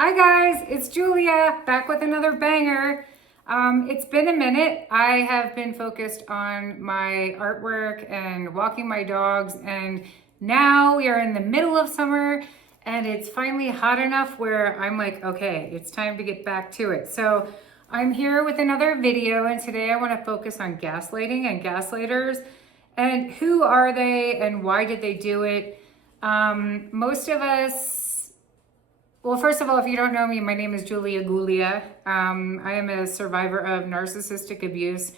Hi guys, it's Julia back with another banger. It's been a minute. I have been focused on my artwork and walking my dogs, and now we are in the middle of summer and it's finally hot enough where I'm like, okay, it's time to get back to it. So I'm here with another video, and today I want to focus on gaslighting and gaslighters and who are they and why did they do it. Most of us, well, first of all, if you don't know me, my name is Julia Gulia. I am a survivor of narcissistic abuse.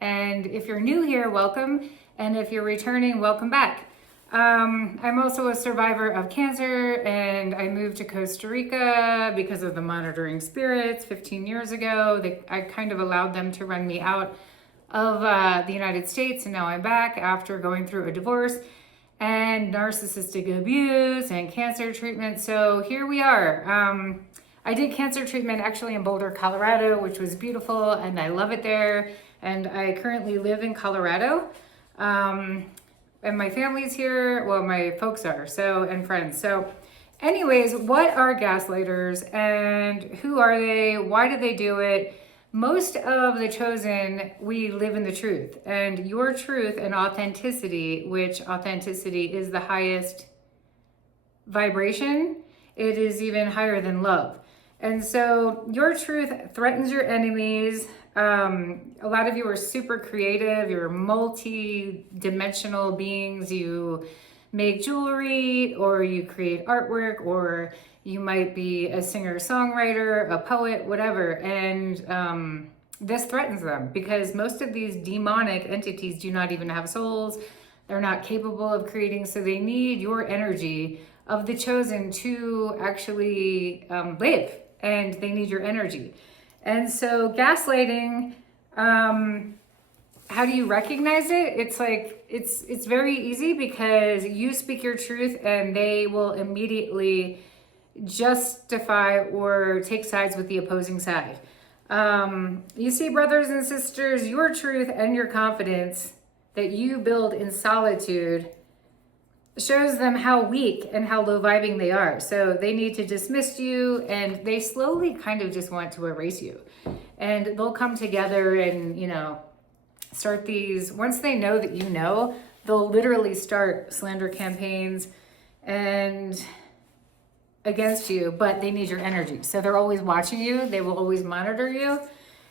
And if you're new here, welcome. And if you're returning, welcome back. I'm also a survivor of cancer, and I moved to Costa Rica because of the monitoring spirits 15 years ago. I kind of allowed them to run me out of the United States, and now I'm back after going through a divorce and narcissistic abuse and cancer treatment. So here we are. I did cancer treatment actually in Boulder, Colorado, which was beautiful, and I love it there. And I currently live in Colorado. And my family's here. Well, my folks are, and friends. So anyways, what are gaslighters and who are they? Why do they do it? Most of the chosen, we live in the truth, and your truth and authenticity, which authenticity is the highest vibration, it is even higher than love. And so your truth threatens your enemies. A lot of you are super creative. You're multi-dimensional beings. You make jewelry, or you create artwork, or you might be a singer-songwriter, a poet, whatever. And this threatens them because most of these demonic entities do not even have souls. They're not capable of creating. So they need your energy of the chosen to actually live. And they need your energy. And so gaslighting, how do you recognize it? It's like, it's very easy because you speak your truth and they will immediately justify or take sides with the opposing side. You see, brothers and sisters, your truth and your confidence that you build in solitude shows them how weak and how low vibing they are. So they need to dismiss you, and they slowly kind of just want to erase you. And they'll come together and, start these, once they know that you know, they'll literally start slander campaigns and against you, but they need your energy. So they're always watching you. They will always monitor you.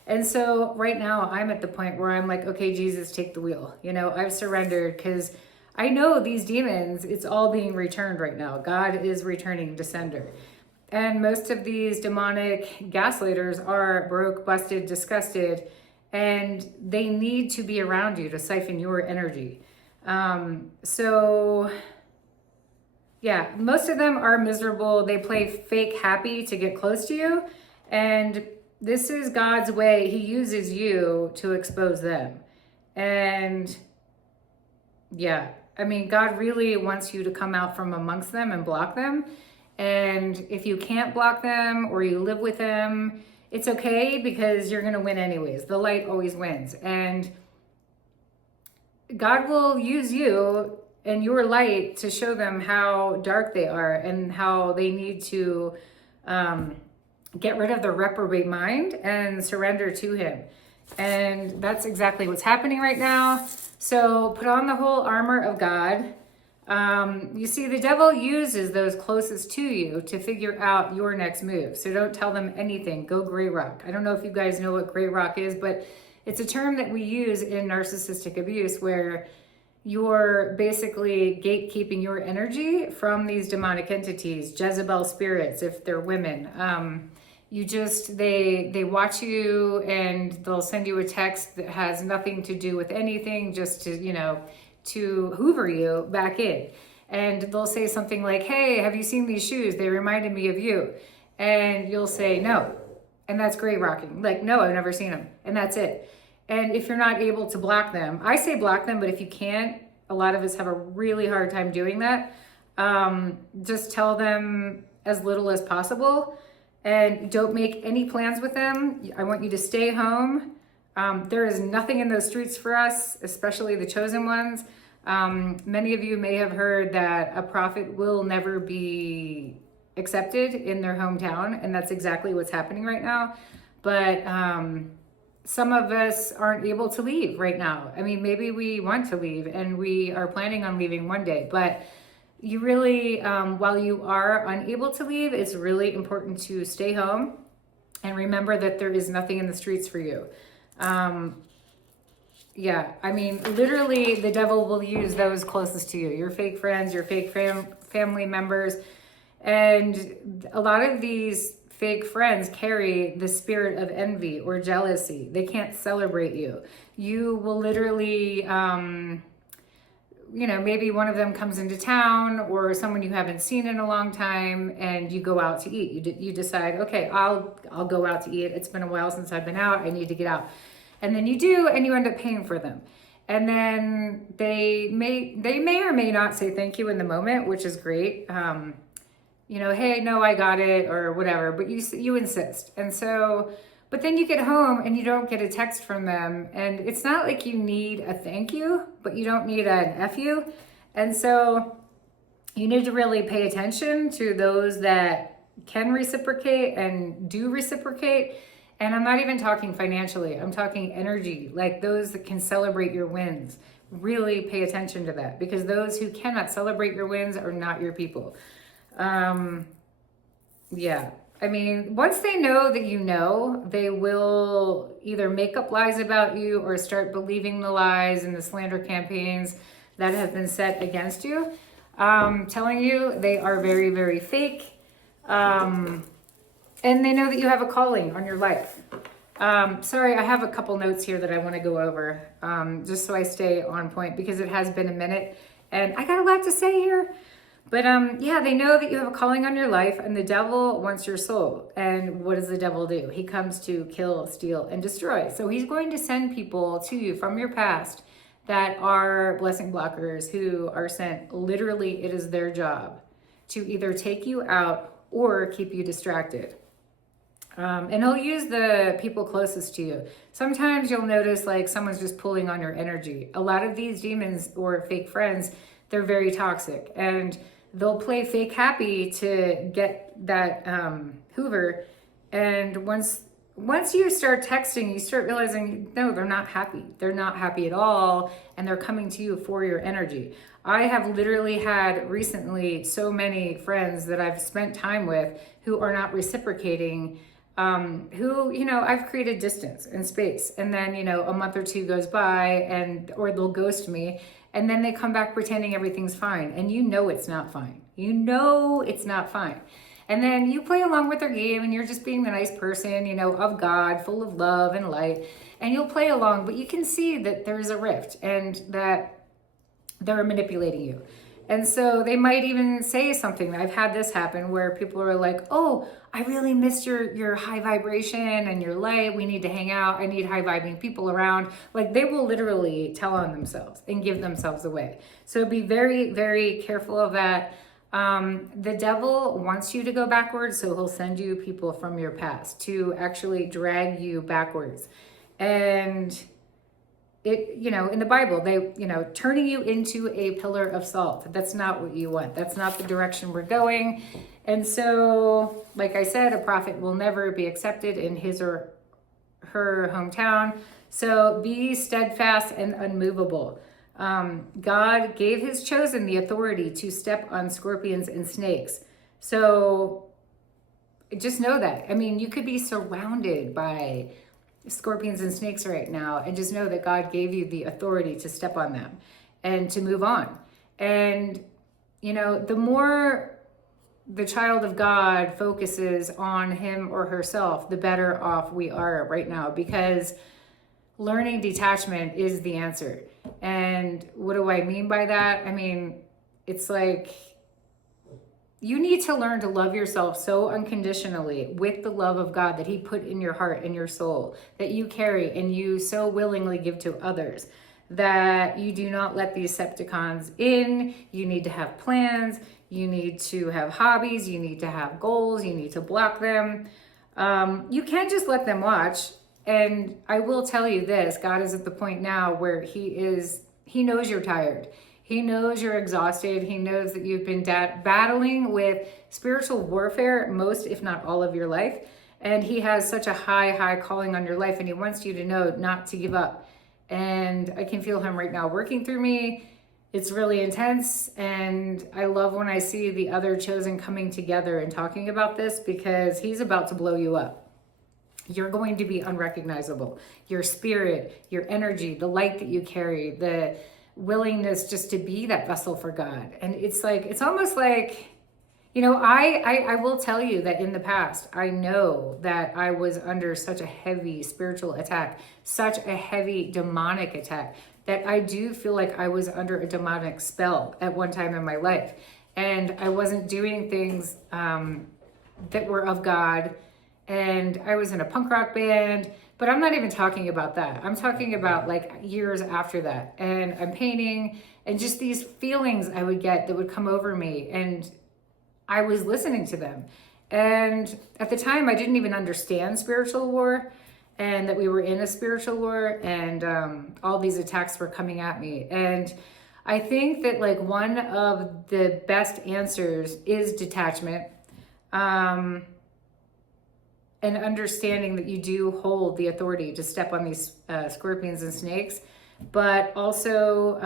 And so right now I'm at the point where I'm like, okay, Jesus, take the wheel. I've surrendered because I know these demons, it's all being returned right now. God is returning to sender. And most of these demonic gaslighters are broke, busted, disgusted, and they need to be around you to siphon your energy. Yeah, most of them are miserable. They play fake happy to get close to you. And this is God's way. He uses you to expose them. And yeah, God really wants you to come out from amongst them and block them. And if you can't block them or you live with them, it's okay because you're going to win anyways. The light always wins. And God will use you and your light to show them how dark they are and how they need to get rid of the reprobate mind and surrender to him. And that's exactly what's happening right now. So put on the whole armor of God. You see, the devil uses those closest to you to figure out your next move. So don't tell them anything. Go gray rock. I don't know if you guys know what gray rock is, but it's a term that we use in narcissistic abuse where you're basically gatekeeping your energy from these demonic entities, Jezebel spirits, if they're women. They watch you and they'll send you a text that has nothing to do with anything, just to hoover you back in. And they'll say something like, hey, have you seen these shoes? They reminded me of you. And you'll say, no. And that's gray rocking. Like, no, I've never seen them. And that's it. And if you're not able to block them, I say block them, but if you can't, a lot of us have a really hard time doing that. Just tell them as little as possible and don't make any plans with them. I want you to stay home. There is nothing in those streets for us, especially the chosen ones. Many of you may have heard that a prophet will never be accepted in their hometown, and that's exactly what's happening right now. But some of us aren't able to leave right now. I mean, maybe we want to leave and we are planning on leaving one day, but you really, while you are unable to leave, it's really important to stay home and remember that there is nothing in the streets for you. Yeah, I mean, literally, the devil will use those closest to you, your fake friends, your fake family members. And a lot of these fake friends carry the spirit of envy or jealousy. They can't celebrate you. You will literally, maybe one of them comes into town or someone you haven't seen in a long time, and you go out to eat. You decide, okay, I'll go out to eat. It's been a while since I've been out. I need to get out. And then you do, and you end up paying for them. And then they may or may not say thank you in the moment, which is great. Hey, no, I got it, or whatever, but you insist. And so, but then you get home and you don't get a text from them. And it's not like you need a thank you, but you don't need an F you. And so you need to really pay attention to those that can reciprocate and do reciprocate. And I'm not even talking financially, I'm talking energy, like those that can celebrate your wins. Really pay attention to that, because those who cannot celebrate your wins are not your people. Yeah, I mean, once they know that you know, they will either make up lies about you or start believing the lies and the slander campaigns that have been set against you. Telling you they are very, very fake. And they know that you have a calling on your life. Sorry, I have a couple notes here that I want to go over, just so I stay on point, because it has been a minute and I got a lot to say here. But yeah, they know that you have a calling on your life, and the devil wants your soul. And what does the devil do? He comes to kill, steal, and destroy. So he's going to send people to you from your past that are blessing blockers, who are sent, literally, it is their job to either take you out or keep you distracted. And he'll use the people closest to you. Sometimes you'll notice like someone's just pulling on your energy. A lot of these demons or fake friends, they're very toxic, and they'll play fake happy to get that Hoover. And once you start texting, you start realizing, no, they're not happy. They're not happy at all. And they're coming to you for your energy. I have literally had recently so many friends that I've spent time with who are not reciprocating, who, I've created distance and space. And then, a month or two goes by, or they'll ghost me. And then they come back pretending everything's fine. And it's not fine. It's not fine. And then you play along with their game, and you're just being the nice person, of God, full of love and light. And you'll play along, but you can see that there's a rift and that they're manipulating you. And so they might even say something. I've had this happen where people are like, oh, I really missed your high vibration and your light. We need to hang out. I need high vibing people around. Like, they will literally tell on themselves and give themselves away. So be very, very careful of that. The devil wants you to go backwards, so he'll send you people from your past to actually drag you backwards. And it, in the Bible, they, turning you into a pillar of salt. That's not what you want. That's not the direction we're going. And so, like I said, a prophet will never be accepted in his or her hometown. So be steadfast and unmovable. God gave his chosen the authority to step on scorpions and snakes. So just know that. I mean, you could be surrounded by scorpions and snakes right now, and just know that God gave you the authority to step on them and to move on. And the more the child of God focuses on him or herself, the better off we are right now, because learning detachment is the answer. And what do I mean by that? I mean, it's like, you need to learn to love yourself so unconditionally with the love of God that he put in your heart and your soul, that you carry and you so willingly give to others, that you do not let these Decepticons in. You need to have plans. You need to have hobbies. You need to have goals. You need to block them. You can't just let them watch. And I will tell you this, God is at the point now where he knows you're tired. He knows you're exhausted. He knows that you've been battling with spiritual warfare most, if not all of your life. And he has such a high calling on your life, and he wants you to know not to give up. And I can feel him right now working through me. It's really intense, and I love when I see the other chosen coming together and talking about this, because he's about to blow you up. You're going to be unrecognizable. Your spirit, your energy, the light that you carry, the willingness just to be that vessel for God. And it's like, it's almost like, you know, I will tell you that in the past, I know that I was under such a heavy spiritual attack, such a heavy demonic attack, that I do feel like I was under a demonic spell at one time in my life. And I wasn't doing things that were of God. And I was in a punk rock band, but I'm not even talking about that. I'm talking about like years after that. And I'm painting, and just these feelings I would get that would come over me. And I was listening to them. And at the time, I didn't even understand spiritual war, and that we were in a spiritual war, and all these attacks were coming at me. And I think that like one of the best answers is detachment. And understanding that you do hold the authority to step on these scorpions and snakes, but also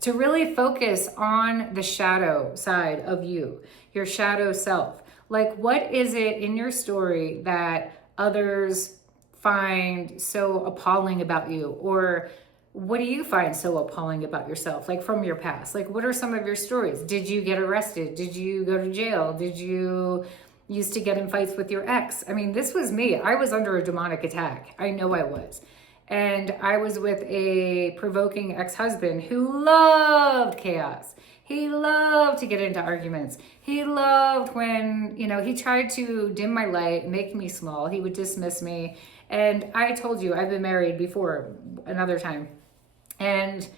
to really focus on the shadow side of you, your shadow self. Like, what is it in your story that others find so appalling about you? Or what do you find so appalling about yourself, like from your past? Like, what are some of your stories? Did you get arrested? Did you go to jail? Did you used to get in fights with your ex? I mean, this was me. I was under a demonic attack. I know I was. And I was with a provoking ex-husband who loved chaos. He loved to get into arguments. He loved when, you know, he tried to dim my light, make me small. He would dismiss me. And I told you, I've been married before, another time. And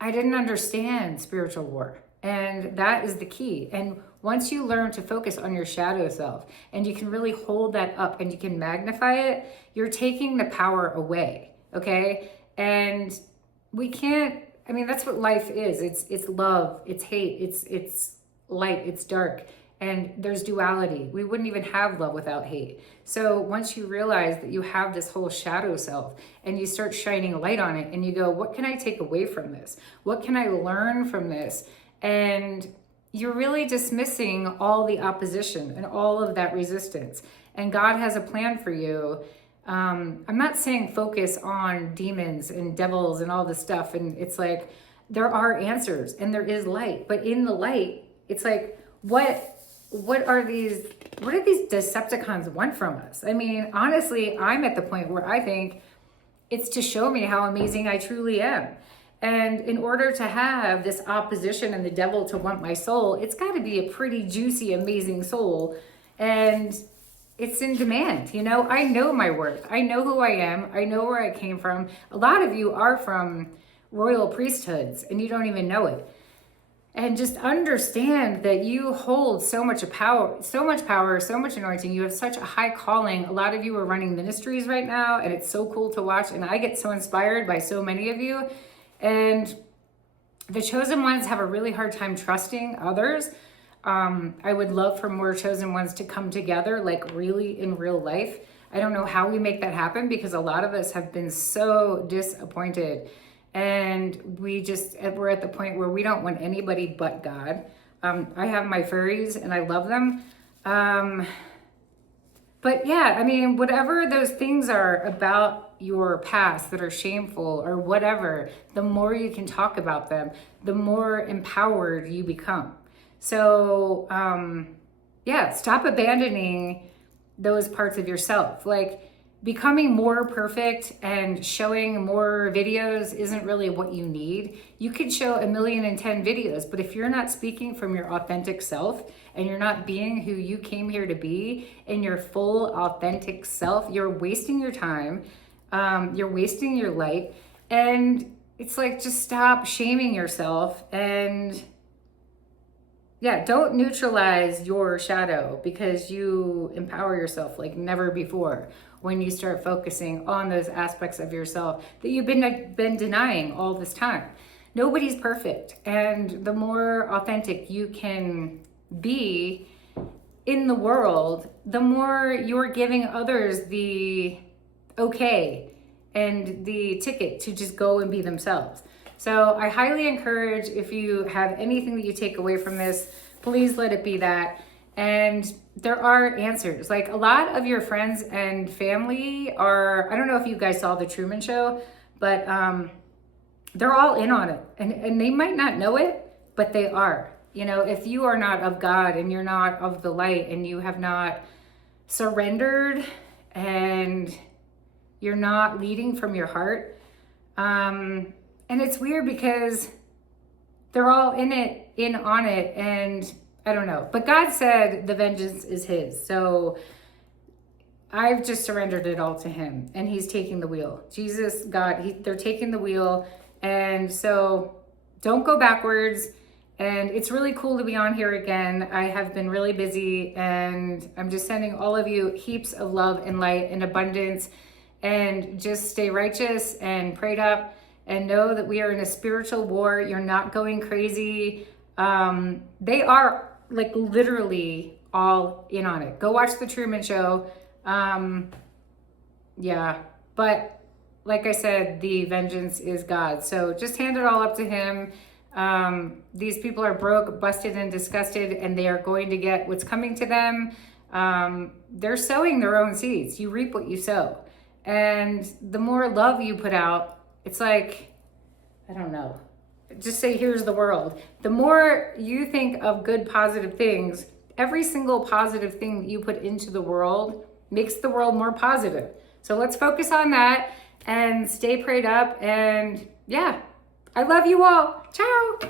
I didn't understand spiritual war. And that is the key. And once you learn to focus on your shadow self, and you can really hold that up and you can magnify it, you're taking the power away, okay? And we can't, I mean, that's what life is. It's love, it's hate, it's light, it's dark, and there's duality. We wouldn't even have love without hate. So once you realize that you have this whole shadow self, and you start shining light on it, and you go, what can I take away from this? What can I learn from this? And you're really dismissing all the opposition and all of that resistance. And God has a plan for you. I'm not saying focus on demons and devils and all this stuff. And it's like, there are answers and there is light. But in the light, it's like, what do these Decepticons want from us? I mean, honestly, I'm at the point where I think it's to show me how amazing I truly am. And in order to have this opposition and the devil to want my soul, it's got to be a pretty juicy, amazing soul. And it's in demand. You know, I know my worth. I know who I am. I know where I came from. A lot of you are from royal priesthoods and you don't even know it. And just understand that you hold so much power, so much anointing. You have such a high calling. A lot of you are running ministries right now, and it's so cool to watch. And I get so inspired by so many of you. And the chosen ones have a really hard time trusting others. I would love for more chosen ones to come together, like really in real life. I don't know how we make that happen, because a lot of us have been so disappointed. And we're at the point where we don't want anybody but God. I have my furries and I love them. But yeah, I mean, whatever those things are about your past that are shameful or whatever, the more you can talk about them, the more empowered you become. So yeah, stop abandoning those parts of yourself. Like, becoming more perfect and showing more videos isn't really what you need. You could show 1,010,000 videos, but if you're not speaking from your authentic self and you're not being who you came here to be in your full authentic self, you're wasting your time. You're wasting your light. And it's like, just stop shaming yourself and yeah, don't neutralize your shadow, because you empower yourself like never before when you start focusing on those aspects of yourself that you've been denying all this time. Nobody's perfect, and the more authentic you can be in the world, the more you're giving others the okay and the ticket to just go and be themselves. So I highly encourage, if you have anything that you take away from this, please let it be that. And there are answers. Like, a lot of your friends and family are, I don't know if you guys saw the Truman Show, but they're all in on it. And they might not know it, but they are. You know, if you are not of God and you're not of the light and you have not surrendered and you're not leading from your heart, and it's weird because they're all in on it, and I don't know. But God said the vengeance is his. So I've just surrendered it all to him, and he's taking the wheel. Jesus, God, they're taking the wheel. And so don't go backwards. And it's really cool to be on here again. I have been really busy, and I'm just sending all of you heaps of love and light and abundance, and just stay righteous and prayed up, and know that we are in a spiritual war. You're not going crazy. They are like literally all in on it. Go watch the Truman Show. Yeah, but like I said, the vengeance is God. So just hand it all up to him. These people are broke, busted, and disgusted, and they are going to get what's coming to them. They're sowing their own seeds. You reap what you sow. And the more love you put out, it's like, I don't know, just say, here's the world. The more you think of good, positive things, every single positive thing that you put into the world makes the world more positive. So let's focus on that and stay prayed up. And yeah, I love you all. Ciao.